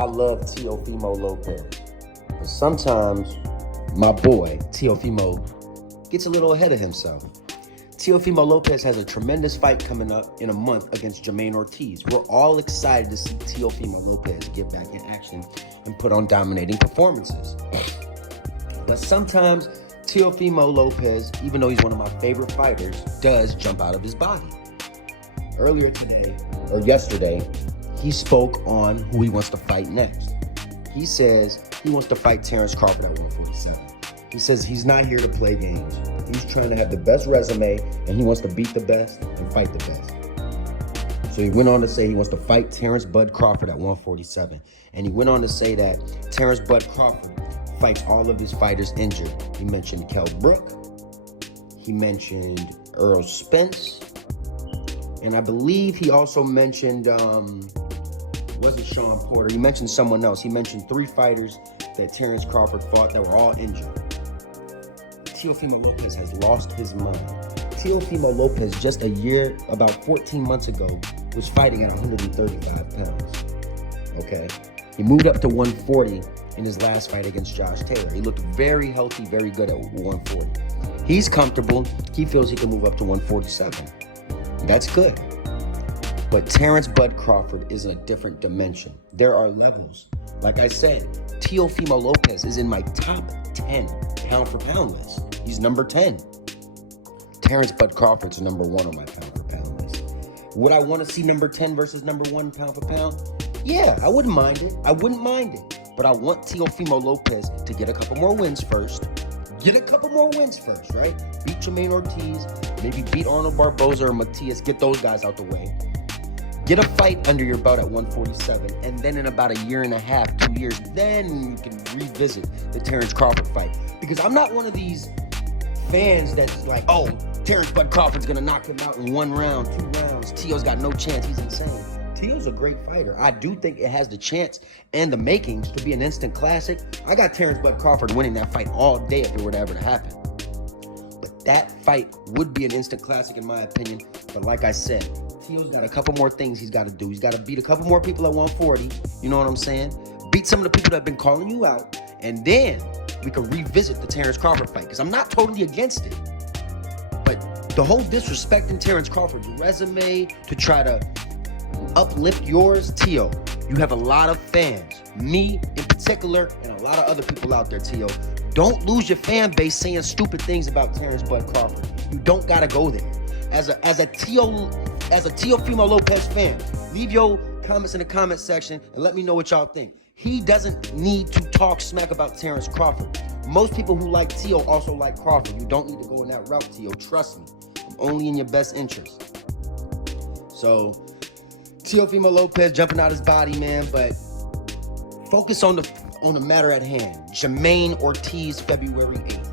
I love Teofimo Lopez. But sometimes my boy, Teofimo, gets a little ahead of himself. Teofimo Lopez has a tremendous fight coming up in a month against Jamaine Ortiz. We're all excited to see Teofimo Lopez get back in action and put on dominating performances. But sometimes Teofimo Lopez, even though he's one of my favorite fighters, does jump out of his body. Earlier today, or yesterday, he spoke on who he wants to fight next. He says he wants to fight Terrance Crawford at 147. He says he's not here to play games. He's trying to have the best resume, and he wants to beat the best and fight the best. So he went on to say he wants to fight Terrance Bud Crawford at 147. And he went on to say that Terrance Bud Crawford fights all of his fighters injured. He mentioned Kell Brook. He mentioned Earl Spence. And I believe he also mentioned, wasn't Sean Porter. He mentioned someone else. He mentioned 3 fighters that Terrance Crawford fought that were all injured. Teofimo Lopez has lost his mind. Teofimo Lopez, just about 14 months ago, was fighting at 135 pounds. Okay? He moved up to 140 in his last fight against Josh Taylor. He looked very healthy, very good at 140. He's comfortable. He feels he can move up to 147. That's good. But Terrance Bud Crawford is in a different dimension. There are levels. Like I said, Teofimo Lopez is in my top 10 pound-for-pound list. He's number 10. Terrance Bud Crawford's number 1 on my pound-for-pound list. Would I want to see number 10 versus number 1 pound-for-pound? Yeah, I wouldn't mind it. I wouldn't mind it. But I want Teofimo Lopez to get a couple more wins first. Right? Beat Jamaine Ortiz, maybe beat Arnold Barboza or Matias, get those guys out the way. Get a fight under your belt at 147, and then in about a year and a half, 2 years, then you can revisit the Terrance Crawford fight. Because I'm not one of these fans that's like, oh, Terrance Bud Crawford's going to knock him out in 1 round, 2 rounds. Teo's got no chance. He's insane. Teo's a great fighter. I do think it has the chance and the makings to be an instant classic. I got Terrance Bud Crawford winning that fight all day if it were to ever happen. But that fight would be an instant classic in my opinion. But like I said, Teo's got a couple more things he's got to do. He's got to beat a couple more people at 140. You know what I'm saying? Beat some of the people that have been calling you out. And then we can revisit the Terrance Crawford fight. Because I'm not totally against it. But the whole disrespecting Terrance Crawford's resume to try to uplift yours, Teo, you have a lot of fans. Me in particular and a lot of other people out there, Teo. Don't lose your fan base saying stupid things about Terrance Bud Crawford. You don't got to go there. As a Teofimo Lopez fan, leave your comments in the comment section and let me know what y'all think. He doesn't need to talk smack about Terrance Crawford. Most people who like Teo also like Crawford. You don't need to go in that route, Teo. Trust me. I'm only in your best interest. So, Teofimo Lopez jumping out his body, man, but focus on the matter at hand. Jamaine Ortiz, February 8th.